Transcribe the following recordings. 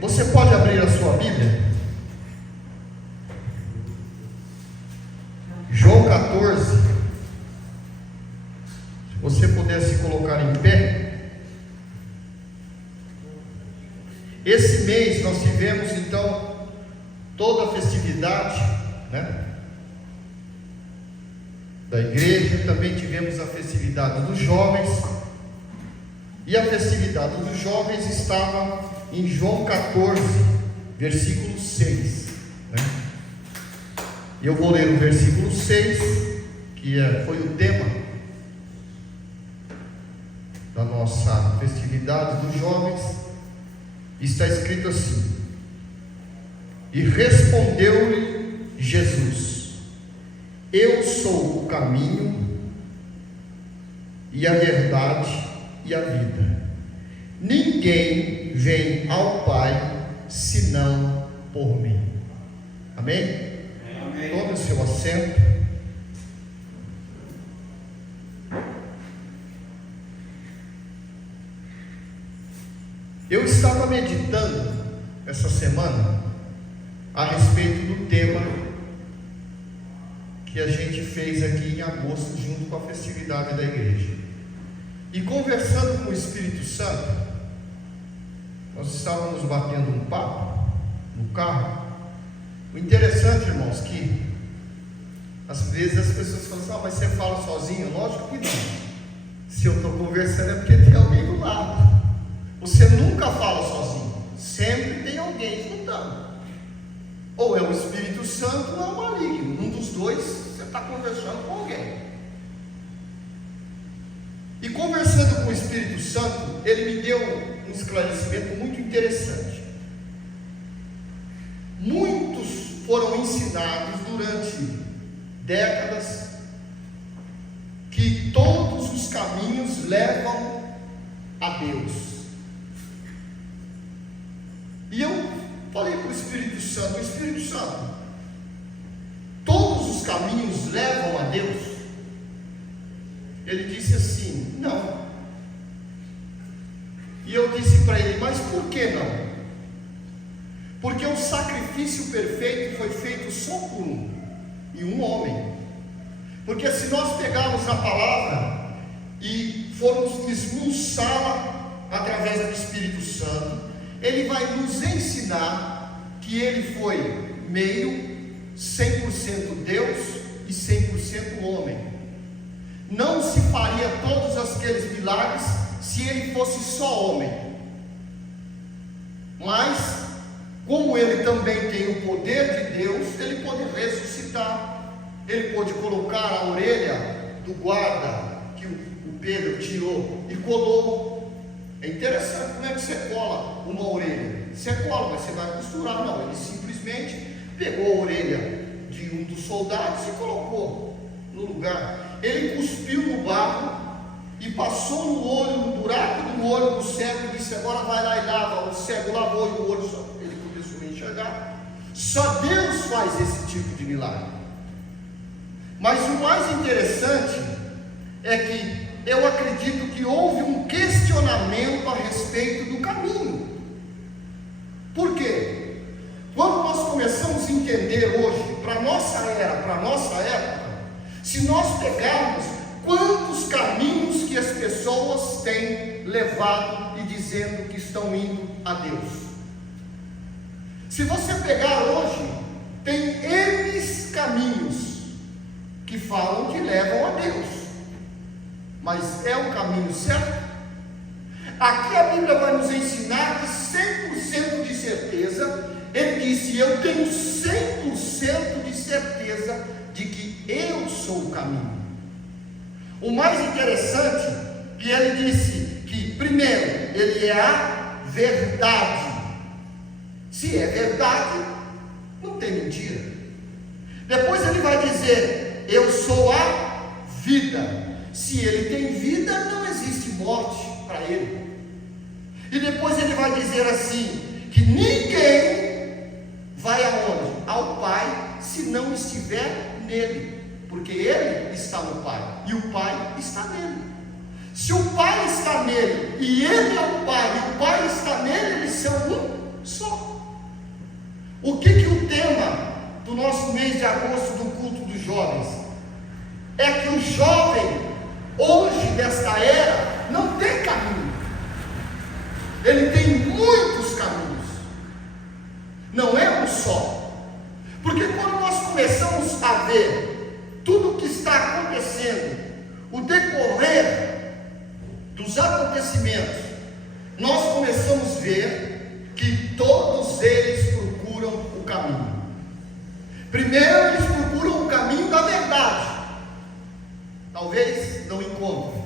Você pode abrir a sua Bíblia? João 14. Se você pudesse colocar em pé. Esse mês nós tivemos então toda a festividade, né, da igreja. Também tivemos a festividade dos jovens. E a festividade dos jovens estava em João 14, versículo 6, né? E eu vou ler o versículo 6, que foi o tema da nossa festividade dos jovens. Está escrito assim: e respondeu-lhe Jesus: eu sou o caminho e a verdade e a vida. Ninguém vem ao Pai senão por mim. Amém? Amém. Tome o seu assento. Eu estava meditando essa semana a respeito do tema que a gente fez aqui em agosto, junto com a festividade da igreja. E conversando com o Espírito Santo, nós estávamos batendo um papo no carro. O interessante, irmãos, que às vezes as pessoas falam assim: mas você fala sozinho? Lógico que não. Se eu estou conversando é porque tem alguém do lado. Você nunca fala sozinho, sempre tem alguém escutando. Ou é o Espírito Santo ou é o maligno. Um dos dois você está conversando com alguém. E conversando com o Espírito Santo, ele me deu um esclarecimento muito interessante. Muitos foram ensinados durante décadas que todos os caminhos levam a Deus. E eu falei para o Espírito Santo: Espírito Santo, todos os caminhos levam a Deus? Ele disse assim: não. E eu disse para ele: mas por que não? Porque o sacrifício perfeito foi feito só por um, e um homem. Porque se nós pegarmos a palavra e formos esmiuçá-la através do Espírito Santo, ele vai nos ensinar que ele foi meio 100% Deus e 100% homem. Não se faria todos aqueles milagres se ele fosse só homem. Mas, como ele também tem o poder de Deus, ele pode ressuscitar. Ele pode colocar a orelha do guarda que o Pedro tirou e colou. É interessante como é que você cola uma orelha. Você cola, mas você vai costurar. Não, ele simplesmente pegou a orelha de um dos soldados e colocou no lugar. Ele cuspiu no barro e passou no olho, no buraco do olho do cego, e disse: agora vai lá e lava. O cego lavou e o olho só, ele começou a enxergar. Só Deus faz esse tipo de milagre. Mas o mais interessante é que eu acredito que houve um questionamento a respeito do caminho. Por quê? Quando nós começamos a entender hoje, para a nossa era, para a nossa época, se nós pegarmos quantos caminhos que as pessoas têm levado e dizendo que estão indo a Deus. Se você pegar hoje, tem N caminhos que falam que levam a Deus. Mas é o caminho certo? Aqui a Bíblia vai nos ensinar que 100% de certeza, ele disse: eu tenho 100% de certeza de que eu sou o caminho. O mais interessante, que ele disse que primeiro, ele é a verdade. Se é verdade, não tem mentira. Depois ele vai dizer: eu sou a vida. Se ele tem vida, não existe morte para ele. E depois ele vai dizer assim: que ninguém vai aonde? Ao Pai, se não estiver nele. Porque ele está no Pai e o Pai está nele. Se o Pai está nele e ele é o Pai e o Pai está nele, eles são um mês de agosto do culto dos jovens, é que o jovem, hoje, desta era, não tem caminho. Ele tem muitos caminhos, não é um só. Porque quando nós começamos a ver tudo o que está acontecendo, o decorrer dos acontecimentos, nós começamos a ver que todos eles procuram o caminho. Primeiro eles procuram o caminho da verdade, talvez não encontrem.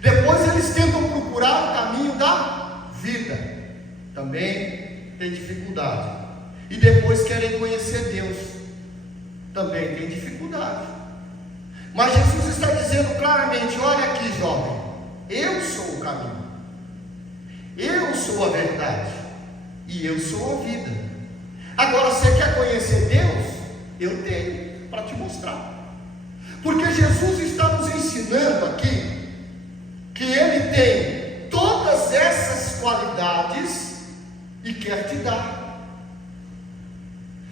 Depois eles tentam procurar o caminho da vida, também tem dificuldade. E depois querem conhecer Deus, também tem dificuldade. Mas Jesus está dizendo claramente: olha aqui, jovem, eu sou o caminho, eu sou a verdade e eu sou a vida. Agora, você quer conhecer Deus? Eu tenho para te mostrar. Porque Jesus está nos ensinando aqui que Ele tem todas essas qualidades e quer te dar.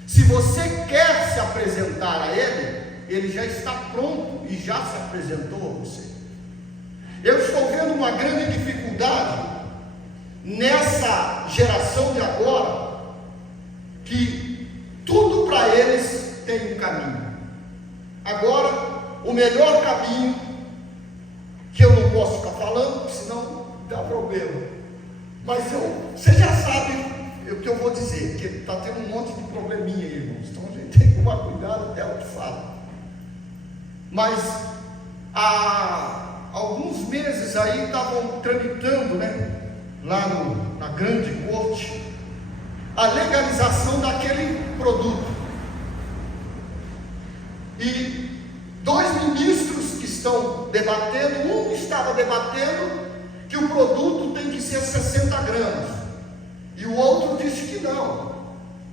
Se você quer se apresentar a Ele, Ele já está pronto e já se apresentou a você. Eu estou vendo uma grande dificuldade nessa geração de agora, que tudo para eles tem um caminho. Agora, o melhor caminho, que eu não posso ficar falando, senão dá problema, mas você já sabe o que eu vou dizer, que está tendo um monte de probleminha aí, irmãos, então a gente tem que tomar cuidado até o que fala. Mas há alguns meses aí estavam tramitando, lá na grande corte, a legalização daquele produto. E 2 ministros que estão debatendo, um estava debatendo que o produto tem que ser 60 gramas, e o outro disse que não,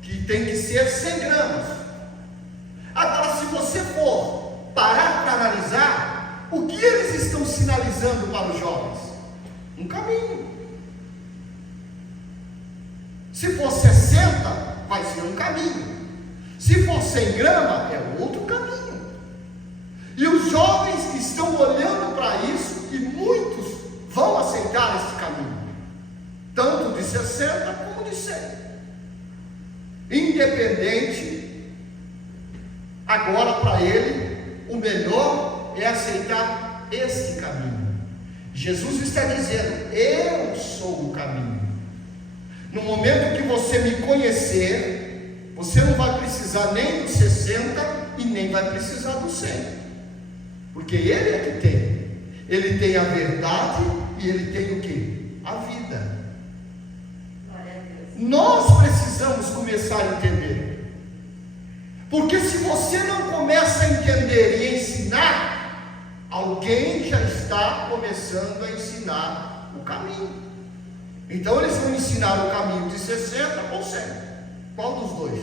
que tem que ser 100 gramas. Agora, se você for parar para analisar, o que eles estão sinalizando para os jovens? Um caminho. Se for 60, vai ser um caminho. Se for 100 gramas, é outro caminho. E os jovens estão olhando para isso, e muitos vão aceitar esse caminho, tanto de 60 como de 100. Independente, agora para ele, o melhor é aceitar este caminho. Jesus está dizendo: eu sou o caminho. No momento que você me conhecer, você não vai precisar nem dos 60 e nem vai precisar do 100, porque Ele é que tem. Ele tem a verdade e Ele tem o que? A vida. Nós precisamos começar a entender, porque se você não começa a entender e ensinar, alguém já está começando a ensinar o caminho. Então eles vão ensinar o caminho de 60 ou 100, qual dos dois?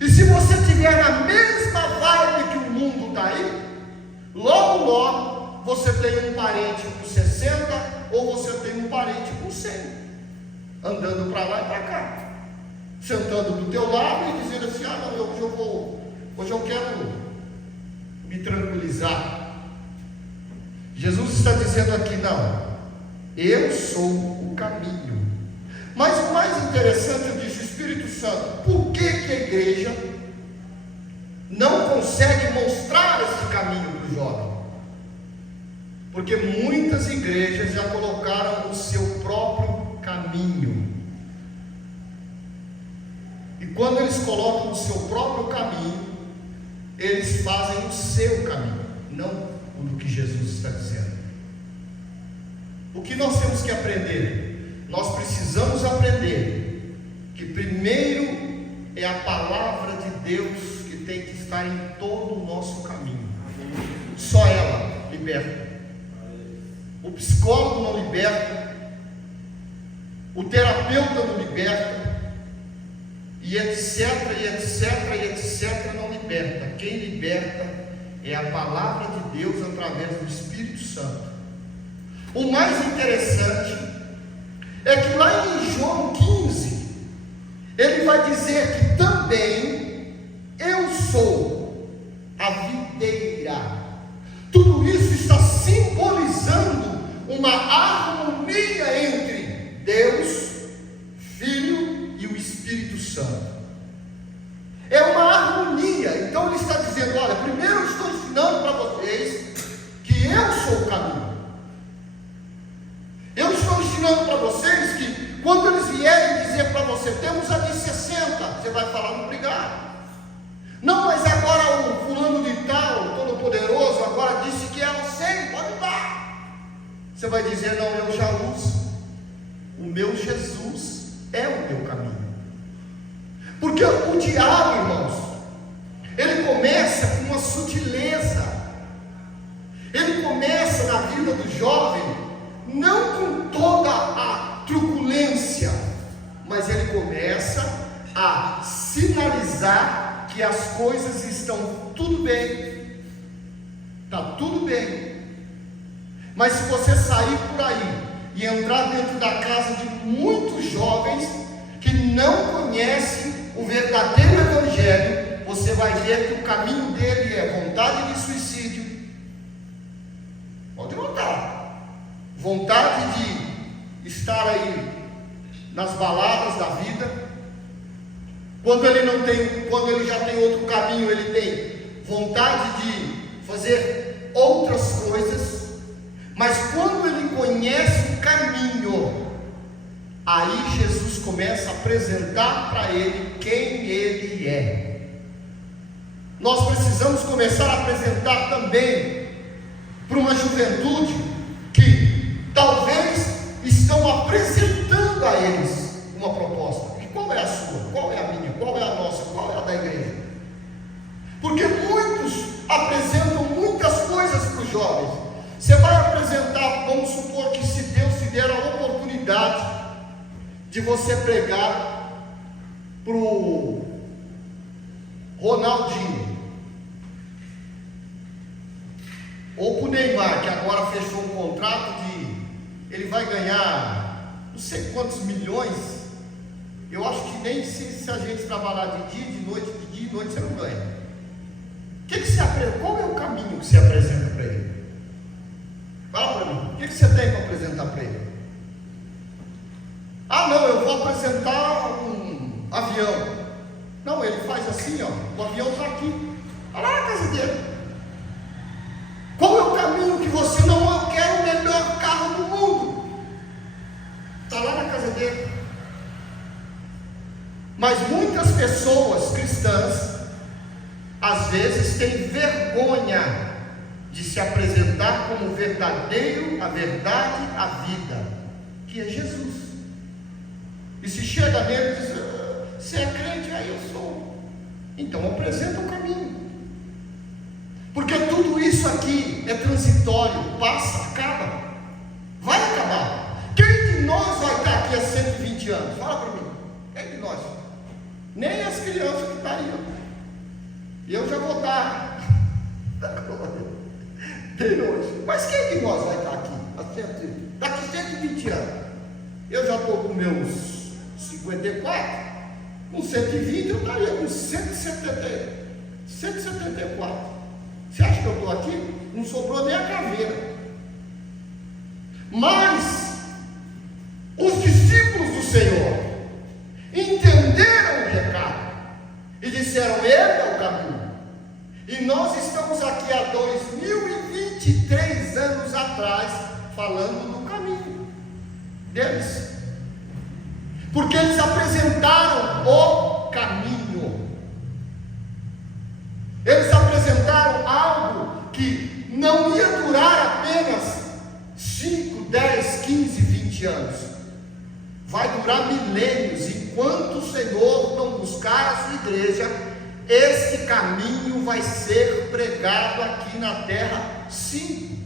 E se você tiver a mesma vibe que o mundo está aí, logo logo você tem um parente com 60 ou você tem um parente com 100, andando para lá e para cá, sentando do teu lado e dizendo assim: ah não, hoje eu quero me tranquilizar. Jesus está dizendo aqui: não, eu sou o caminho. Mas o mais interessante, eu disse, o Espírito Santo, por que a igreja não consegue mostrar esse caminho para o jovem? Porque muitas igrejas já colocaram o seu próprio caminho. E quando eles colocam o seu próprio caminho, eles fazem o seu caminho, não o do que Jesus está dizendo. O que nós temos que aprender? Nós precisamos aprender que primeiro é a palavra de Deus que tem que estar em todo o nosso caminho. Só ela liberta. O psicólogo não liberta, o terapeuta não liberta, e etc, e etc, e etc não liberta. Quem liberta é a palavra de Deus através do Espírito Santo. O mais interessante é que lá em João 15, ele vai dizer que também eu sou harmonia entre Deus, Filho e o Espírito Santo. É uma harmonia. Então ele está dizendo: olha, primeiro eu estou ensinando para vocês que eu sou o caminho. Eu estou ensinando para vocês que quando eles vierem dizer para você: temos a de 60, você vai falar: obrigado. Não, mas agora o fulano de tal, todo poderoso, agora disse que é o 100, pode dar. Você vai dizer: não, eu já uso. O meu Jesus é o meu caminho. Porque o diabo, irmãos, ele começa com uma sutileza. Ele começa na vida do jovem, não com toda a truculência, mas ele começa a sinalizar que as coisas estão tudo bem. Está tudo bem. Mas se você sair por aí e entrar dentro da casa de muitos jovens que não conhecem o verdadeiro evangelho, você vai ver que o caminho dele é vontade de suicídio. Pode notar, vontade de estar aí nas baladas da vida. Quando ele já tem outro caminho, ele tem vontade de fazer outras coisas. Mas quando ele conhece o caminho, aí Jesus começa a apresentar para ele quem ele é. Nós precisamos começar a apresentar também para uma juventude que talvez estão apresentando a eles uma proposta. E qual é a sua? Qual é a minha? Qual é a nossa? Qual é a da igreja? Porque muitos apresentam muitas coisas para os jovens. Você vai apresentar, vamos supor que se Deus te der a oportunidade de você pregar para o Ronaldinho ou para o Neymar, que agora fechou um contrato ele vai ganhar não sei quantos milhões. Eu acho que nem se a gente trabalhar de dia e de noite você não ganha. Qual é o caminho que você apresenta para ele? Fala para mim, o que você tem para apresentar para ele? Ah, não, eu vou apresentar um avião. Não, ele faz assim, ó, o avião está aqui, está lá na casa dele. Qual é o caminho que você não quer o melhor carro do mundo? Está lá na casa dele. Mas muitas pessoas cristãs, às vezes, têm vergonha de se apresentar como verdadeiro, a verdade, a vida, que é Jesus. E se chega nele e diz: você é crente? Aí eu sou. Então apresenta o caminho. Porque tudo isso aqui é transitório, passa, acaba. Vai acabar. Quem de nós vai estar aqui há 120 anos? Fala para mim. Quem de nós? Nem as crianças que estão aí. E eu já vou estar. Tem hoje. Mas quem de nós vai estar aqui? Daqui 120 anos. Eu já estou com meus 54. Com 120 eu estaria com 174. Você acha que eu estou aqui? Não sobrou nem a caveira. Mas os discípulos do Senhor entenderam o recado e disseram: ele é o caminho. E nós estamos aqui há 2023 anos atrás falando do caminho deles, porque eles apresentaram o caminho. Eles apresentaram algo que não ia durar apenas 5, 10, 15, 20 anos. Vai durar milênios. Enquanto o Senhor não buscar a sua igreja, esse caminho vai ser pregado aqui na terra, sim,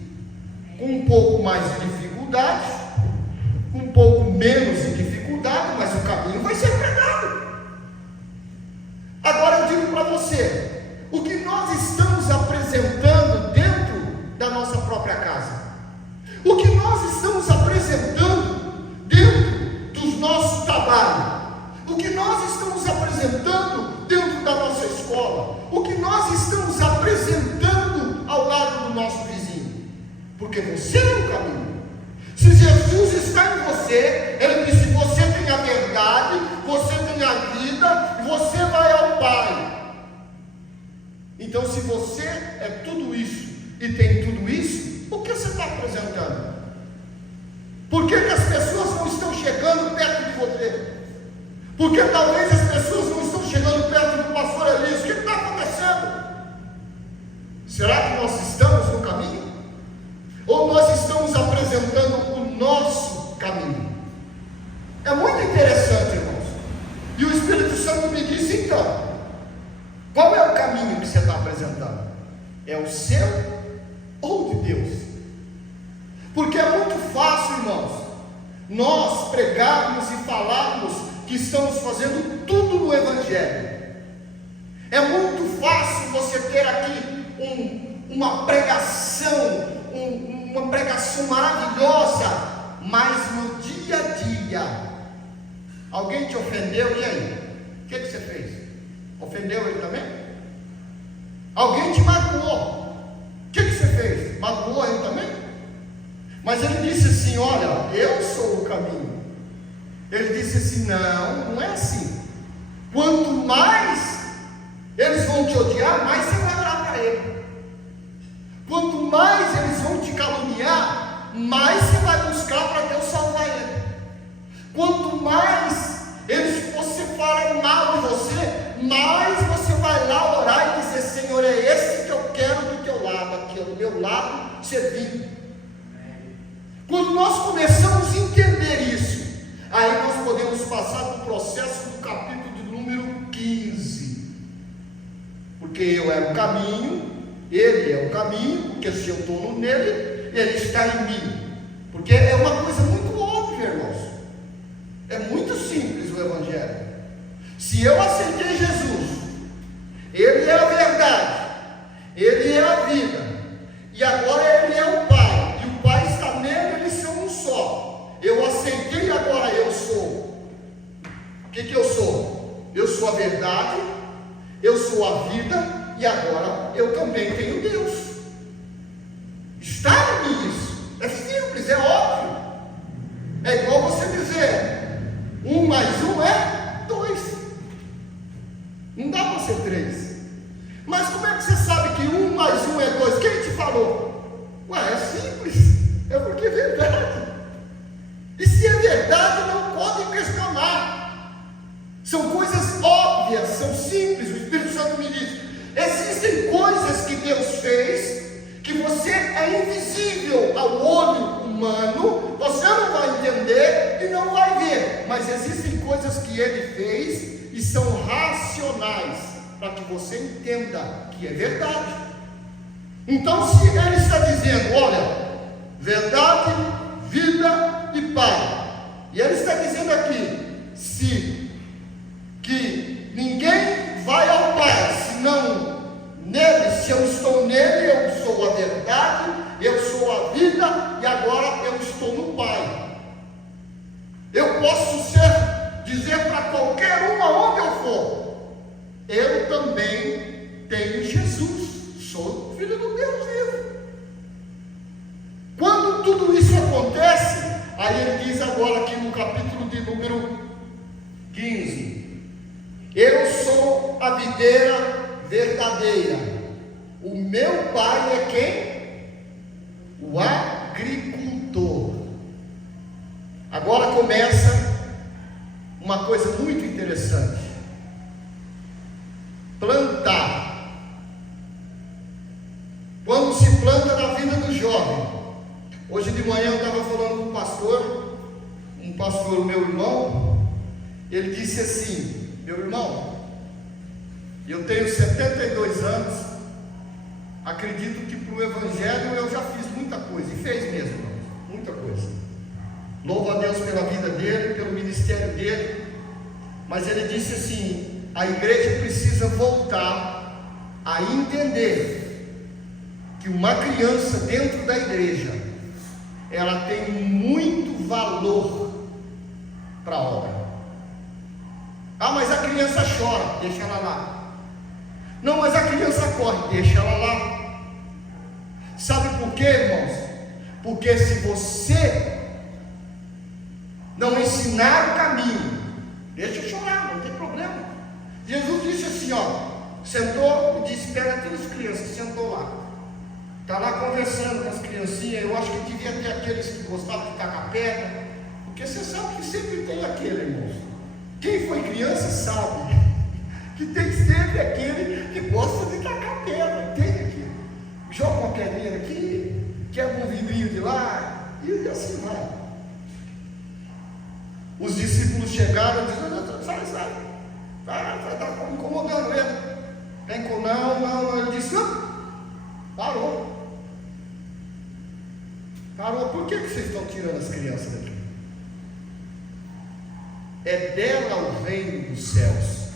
com um pouco mais de dificuldade, com um pouco menos de dificuldade, mas o caminho vai ser pregado. Agora eu digo para você, o que nós estamos apresentando dentro da nossa própria casa, o que nós estamos apresentando dentro dos nossos trabalhos, o que nós estamos apresentando dentro da nossa escola, o que nós estamos apresentando ao lado do nosso vizinho, porque você é o caminho. Se Jesus está está em você. Ele disse: você tem a verdade, você tem a vida, e você vai ao Pai. Então, se você é tudo isso e tem tudo isso, o que você está apresentando? Por que as pessoas não estão chegando perto de você? Porque talvez as pessoas não estão chegando perto do pastor Elias. O que está acontecendo? Será que nós estamos no caminho? Ou nós estamos apresentando o nosso caminho? É muito interessante, irmãos. E o Espírito Santo me disse: então, qual é o caminho que você está apresentando? É o seu ou de Deus? Porque é muito fácil, irmãos, nós pregarmos e falarmos que estamos fazendo tudo no Evangelho. É muito fácil você ter aqui uma pregação, uma pregação maravilhosa, mas no dia a dia, alguém te ofendeu, e aí? O que você fez? Ofendeu ele também? Alguém te magoou, o que você fez? Magoou ele também? Mas ele disse assim: olha, eu sou o caminho. Ele disse assim: não é assim. Quanto mais eles vão te odiar, mais você vai orar para ele. Quanto mais eles vão te caluniar, mais você vai buscar para Deus salvar ele. Quanto mais você fala mal de você, mais você vai lá orar e dizer: Senhor, é esse que eu quero do teu lado, aqui do meu lado, servindo. Quando nós começamos a entender isso, aí nós podemos passar para o processo do capítulo de número 15. Porque eu é o caminho, ele é o caminho, porque se eu estou nele, ele está em mim. Porque é uma coisa muito óbvia, irmãos. É muito simples o Evangelho. Se eu aceitei Jesus, ele é a verdade, ele é a vida, e agora ele é o Pai, e o Pai está nele, eles são um só. Eu aceitei e agora eu sou. O que eu sou? Eu sou a verdade, eu sou a vida, e agora eu também tenho Deus. Está em mim isso. É simples, é óbvio. É igual você dizer: 1 mais 1 é 2. Não dá para ser 3. Mas como é que você sabe que 1 mais 1 é 2? Quem te falou? Ué, é simples. É porque é verdade. E se é verdade, não podem questionar. São coisas óbvias, são simples. O Espírito Santo me diz: existem coisas que Deus fez que você é invisível ao olho humano, você não vai entender e não vai ver, mas existem coisas que Ele fez e são racionais, para que você entenda que é verdade. Então, se Ele está dizendo: olha, verdade, vida e Pai, e Ele está dizendo aqui, que ninguém vai ao Pai senão nele. Se eu estou nele, eu sou a verdade, eu sou a vida, e agora eu estou no Pai. Eu posso dizer para qualquer um aonde eu for: eu também tenho Jesus, sou filho do Deus vivo. Quando tudo isso acontece, aí ele diz agora aqui no capítulo de número 15: eu sou a videira verdadeira, o meu Pai é quem? O agricultor. Agora começa uma coisa muito interessante: plantar. Quando se planta na vida do jovem. Hoje de manhã eu estava falando com um pastor, meu irmão. Ele disse assim: meu irmão, eu tenho 72 anos, acredito que para o Evangelho eu já fiz muita coisa, e fez mesmo, muita coisa. Louvo a Deus pela vida dele, pelo ministério dele, mas ele disse assim: a igreja precisa voltar a entender que uma criança dentro da igreja, ela tem muito valor para a obra. Ah, mas a criança chora, deixa ela lá. Não, mas a criança corre, deixa ela lá. Sabe por quê, irmãos? Porque se você não ensinar o caminho, deixa eu chorar, não tem problema. Jesus disse assim, sentou e disse, pega todas as crianças, sentou lá. Está lá conversando com as criancinhas. Eu acho que devia ter aqueles que gostavam de tacar pedra, porque você sabe que sempre tem aquele, irmãos. Quem foi criança sabe que tem sempre aquele que gosta de tacar pedra. Tem aquele. Joga uma pedrinha aqui, quebra um vidrinho de lá, e assim vai. Os discípulos chegaram e disseram, sai, vai estar incomodando ele. Não, ele disse, parou. Por que vocês estão tirando as crianças daqui? É dela o reino dos céus.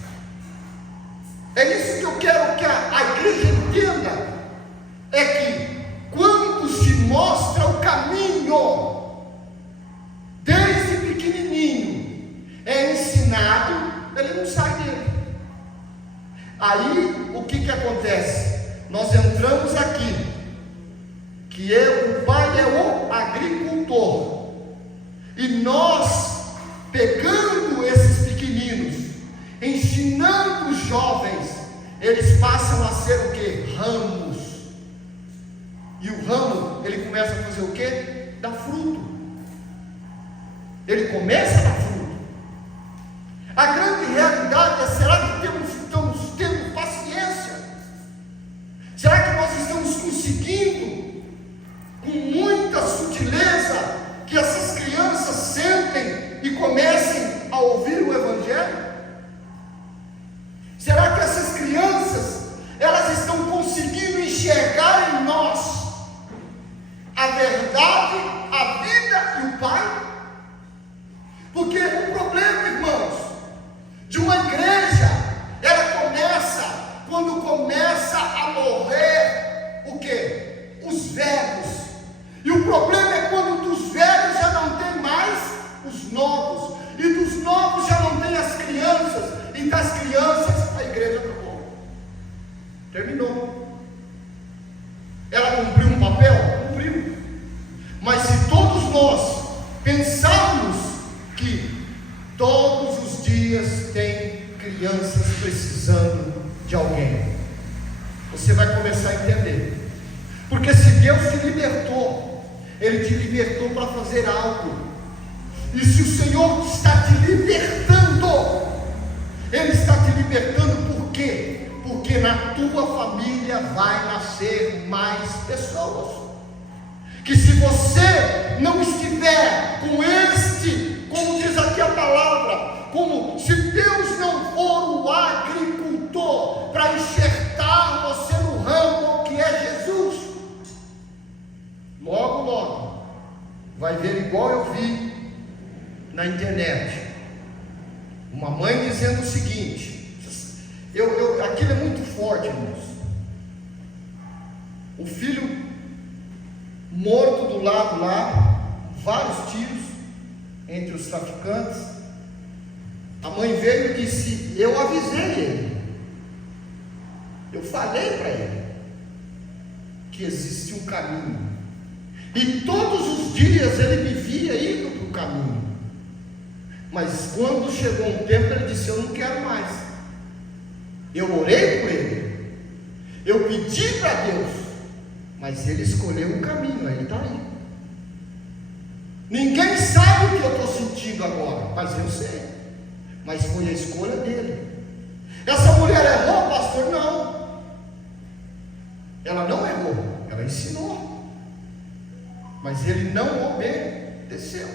É isso que eu quero que a igreja entenda. É que quando se mostra o caminho, desde pequenininho, é ensinado, ele não sai dele. Aí, o que acontece? Nós entramos aqui, que o pai é o agricultor, e nós, pegando esses pequeninos, ensinando os jovens, eles passam a ser o que? Ramos. E o ramo, ele começa a fazer o que? Dar fruto. Ele começa a dar fruto. A grande realidade é, será que estamos tendo paciência? Será que nós estamos conseguindo, com muita sutileza, que essas crianças sentem e comecem a ouvir o Evangelho? Será que essas crianças, elas estão conseguindo enxergar em nós a verdade, a vida e o Pai? Porque o problema, irmãos, de uma igreja, ela começa quando começa a morrer o quê? Os velhos. E o problema é quando dos velhos já não tem mais os novos, e dos novos já não tem as crianças, e das crianças a igreja acabou. Terminou. Ela cumpriu um papel? Cumpriu. Mas se todos nós pensarmos que todos os dias tem crianças precisando de alguém, você vai começar a entender. Porque se Deus te libertou, Ele te libertou para fazer algo. E se o Senhor está te libertando, Ele está te libertando por quê? Porque na tua família vai nascer mais pessoas. Que se você não estiver com como diz aqui a palavra, como se Deus não for o agricultor para enxertar você no ramo que é Jesus, logo vai ver igual eu vi na internet, uma mãe dizendo o seguinte, aquilo é muito forte, irmãos. O filho morto do lado lá, vários tiros entre os traficantes. A mãe veio e disse, eu avisei ele, eu falei para ele que existe um caminho, e todos os dias ele me via indo para o caminho, mas quando chegou um tempo ele disse, eu não quero mais. Eu orei por ele, eu pedi para Deus, mas ele escolheu um caminho, ele está aí. Ninguém sabe o que eu estou sentindo agora, mas eu sei. Mas foi a escolha dele. Essa mulher errou, pastor? Não. Ela não errou, ela ensinou. Mas ele não obedeceu.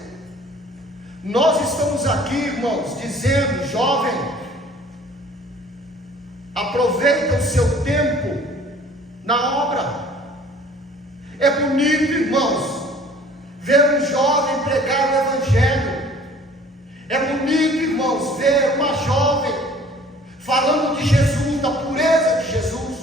Nós estamos aqui, irmãos, dizendo, jovem, aproveita o seu tempo na obra. É bonito, irmãos, ver um jovem pregar o Evangelho. É bonito, irmãos, ver uma jovem falando de Jesus, da pureza de Jesus.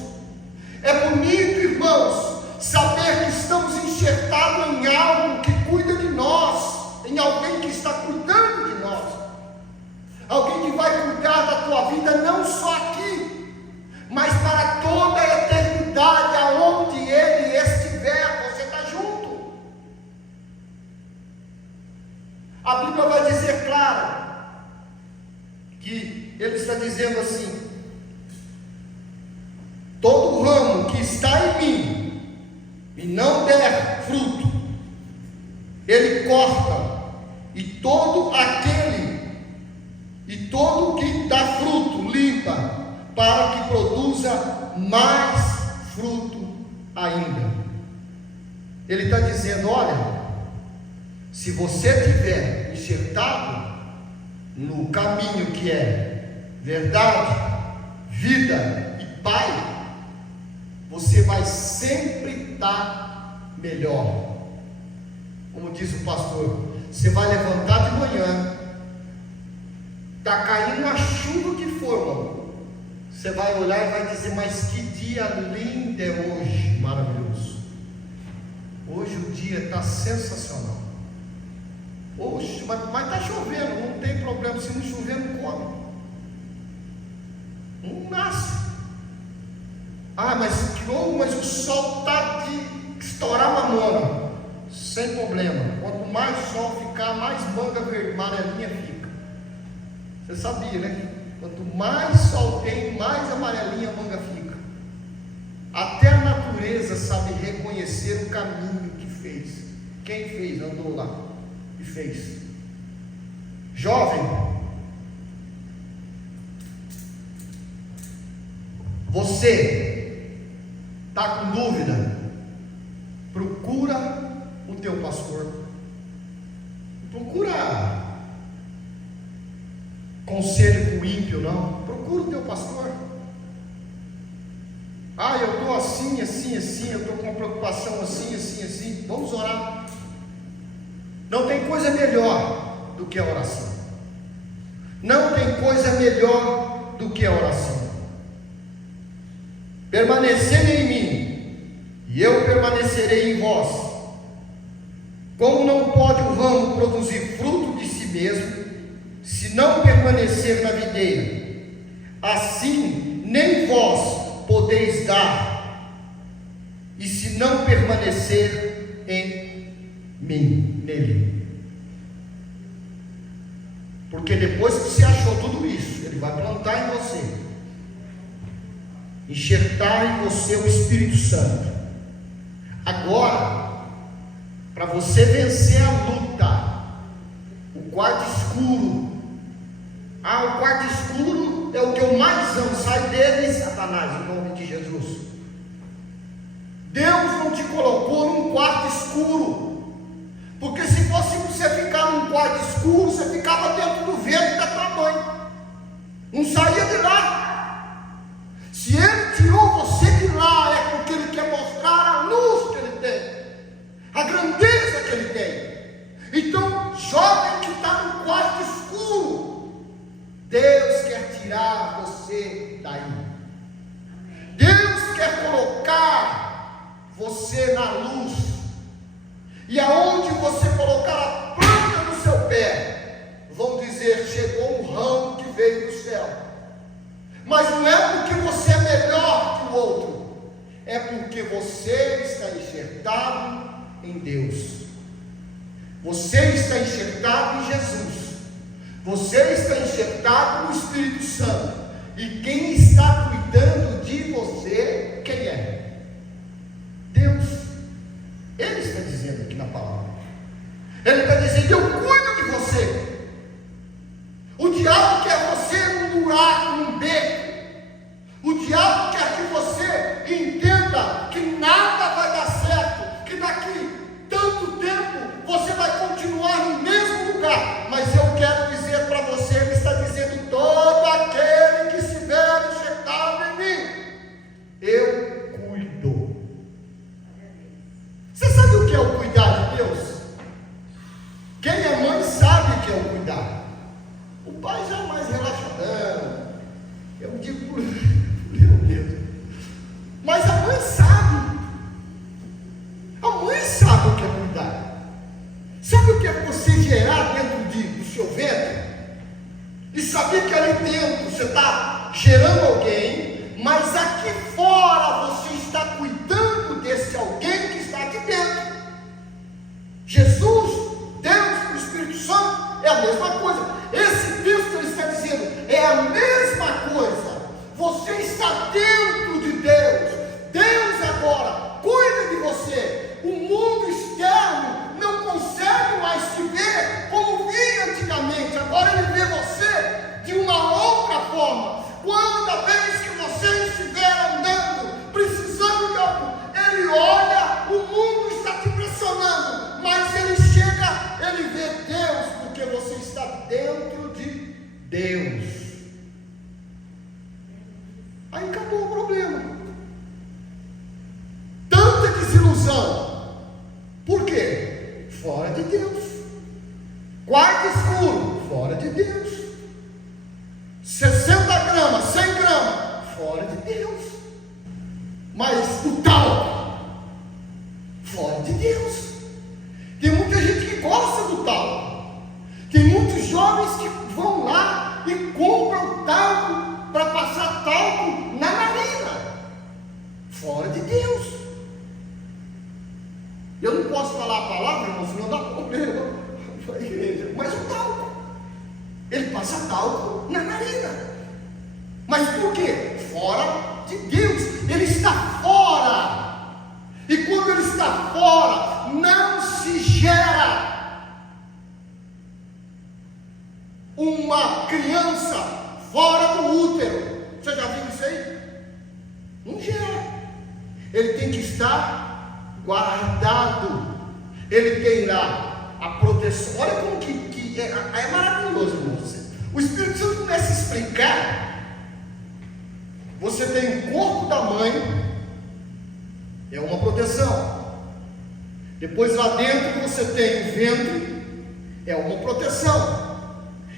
É bonito, irmãos, saber que estamos enxertados em algo que cuida de nós, em alguém que está cuidando de nós, alguém que vai cuidar da tua vida, não só aqui, mas para toda a eternidade, que ele está dizendo assim: todo ramo que está em mim e não der fruto, ele corta, e todo que dá fruto, limpa, para que produza mais fruto ainda. Ele está dizendo: olha, se você estiver enxertado no caminho que é verdade, vida e Pai, você vai sempre estar melhor. Como diz o pastor, você vai levantar de manhã, está caindo a chuva que for, mano. Você vai olhar e vai dizer: mas que dia lindo é hoje, maravilhoso. Hoje o dia está sensacional. Hoje, mas está chovendo, não tem problema. Se não chover, não come, não nasce. Mas o sol está de estourar mamona. Sem problema. Quanto mais sol ficar, mais manga amarelinha fica. Você sabia, né? Quanto mais sol tem, mais amarelinha a manga fica. Até a natureza sabe reconhecer o caminho que fez. Quem fez? Andou lá e fez. Jovem, você está com dúvida? Procura o teu pastor. Procura conselho com o ímpio, não. Procura o teu pastor. Eu estou assim, eu estou com uma preocupação assim. Vamos orar. Não tem coisa melhor do que a oração. Não tem coisa melhor do que a oração. Permanecei em mim, e eu permanecerei em vós. Como não pode o ramo produzir fruto de si mesmo, se não permanecer na videira, assim nem vós podeis dar, e se não permanecer em mim, nele. Porque depois que você achou tudo isso, ele vai plantar em você, enxertar em você o Espírito Santo. Agora, para você vencer a luta, o quarto escuro. O quarto escuro é o que eu mais amo. Sai dele, Satanás, em nome de Jesus. Deus não te colocou num quarto escuro, porque se fosse você ficar num quarto escuro, você ficava dentro do ventre da tua mãe, não saía de lá. Se Ele tirou você de lá, é porque Ele quer mostrar a luz que Ele tem, a grandeza que Ele tem. Então, jovem que está no quarto escuro, Deus quer tirar você daí. Deus quer colocar você na luz. E aonde você colocar a planta do seu pé, vão dizer: chegou um ramo que veio do céu. Mas não é porque você é melhor que o outro, é porque você está enxertado em Deus. Você está enxertado em Jesus. Você está enxertado no Espírito Santo. E quem está cuidando de você, quem é? Deus. Ele está dizendo aqui na palavra. Ele está dizendo: eu cuido de você. O diabo quer você num buraco, num beco. O diabo quer que você entenda que nada vai dar certo, que daqui tanto tempo você vai continuar no mesmo lugar. Mas eu quero dizer para você, ele está dizendo: todo aquele que se ver enxertado em mim, eu cuido. Você sabe o que é o cuidar de Deus? Quem é mãe sabe o que é o cuidar. O pai já é mais relaxadão, eu digo por eu mesmo. Mas a mãe sabe. A mãe sabe o que é cuidar. Sabe o que é você gerar dentro do seu ventre? E saber que ali dentro você está gerando alguém, mas aqui fora você está cuidando desse alguém que está aqui dentro. Jesus, Deus, o Espírito Santo é a mesma coisa. Esse texto ele está dizendo: é fora de Deus. Mas o talco, fora de Deus. Tem muita gente que gosta do talco. Tem muitos jovens que vão lá e compram talco para passar talco na narina. Fora de Deus. Eu não posso falar a palavra, irmão, senão dá problema para a igreja. Mas o talco, ele passa talco na narina. Mas por quê? Fora de Deus. Ele está fora. E quando ele está fora, não se gera uma criança fora do útero. Você já viu isso aí? Não gera. Ele tem que estar guardado. Ele tem lá a proteção. Olha como que é maravilhoso, irmãos. O Espírito Santo começa a explicar. Você tem o corpo da mãe, é uma proteção. Depois lá dentro você tem o ventre, é uma proteção.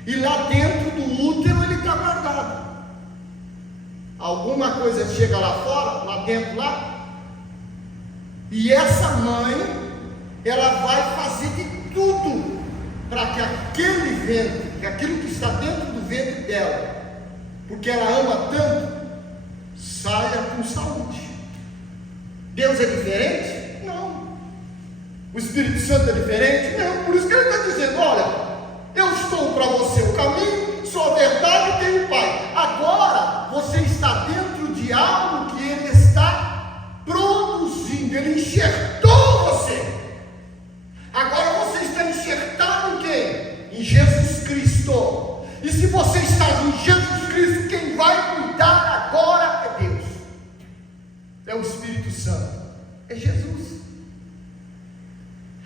E lá dentro do útero ele está guardado. Alguma coisa chega lá fora, lá dentro lá, e essa mãe, ela vai fazer de tudo para que aquele ventre, que aquilo que está dentro do ventre dela, porque ela ama tanto, saia com saúde. Deus é diferente? Não. O Espírito Santo é diferente? Não. Por isso que ele está dizendo: olha, eu estou para você o caminho, sou a verdade e tenho o Pai. Agora você está dentro de algo que ele está produzindo. Ele enxertou você. Agora você está enxertado em quem? Em Jesus Cristo. E se você está em Jesus Cristo, quem vai cuidar agora é Deus. É o Espírito Santo. É Jesus.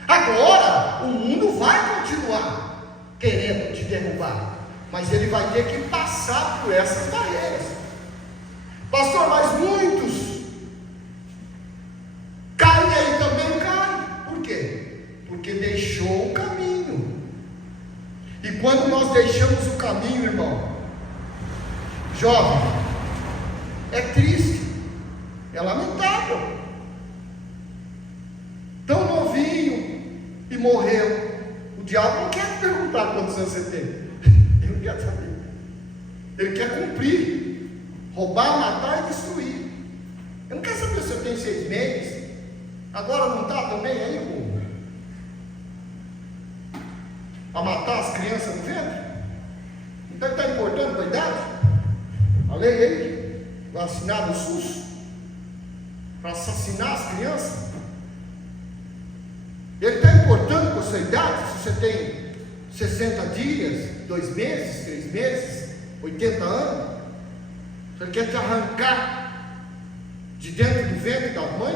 Agora, o mundo vai continuar querendo te derrubar, mas ele vai ter que passar por essas barreiras. Pastor, mas muitos caem aí também, caem. Por quê? Porque deixou o caminho. E quando nós deixamos o caminho, irmão, jovem, é triste, é lamentável. Tão novinho e morreu. O diabo não quer perguntar quantos anos você tem. Ele não quer saber. Ele quer cumprir, roubar, matar e destruir. Ele não quer saber se eu tenho 6 meses. Agora não está também aí, irmão? A matar as crianças no ventre? Então ele está importando com a idade? A lei aí, vacinar no SUS, para assassinar as crianças? Ele está importando com a sua idade? Se você tem 60 dias, 2 meses, 3 meses, 80 anos? Se ele quer te arrancar de dentro do ventre da mãe?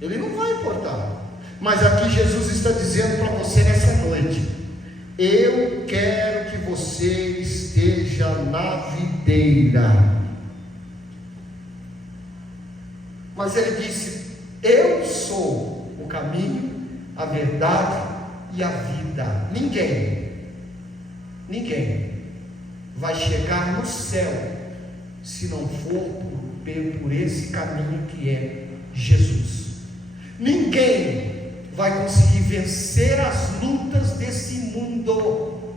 Ele não vai importar. Mas aqui Jesus está dizendo para você nessa noite: eu quero que você esteja na videira. Mas ele disse: eu sou o caminho, a verdade e a vida. Ninguém vai chegar no céu se não for por esse caminho que é Jesus. Ninguém vai conseguir vencer as lutas desse mundo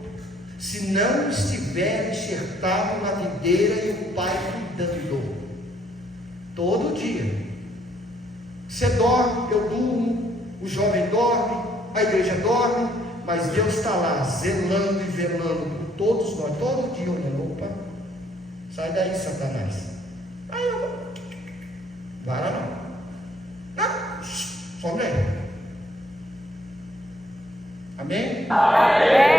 se não estiver enxertado na videira e o Pai cuidando todo dia. Você dorme, eu durmo, o jovem dorme, a igreja dorme, mas Deus está lá zelando e velando por todos nós, todo dia olhando. Opa, sai daí, Satanás. Aí eu, para não. Não, some aí. Amém? Amém.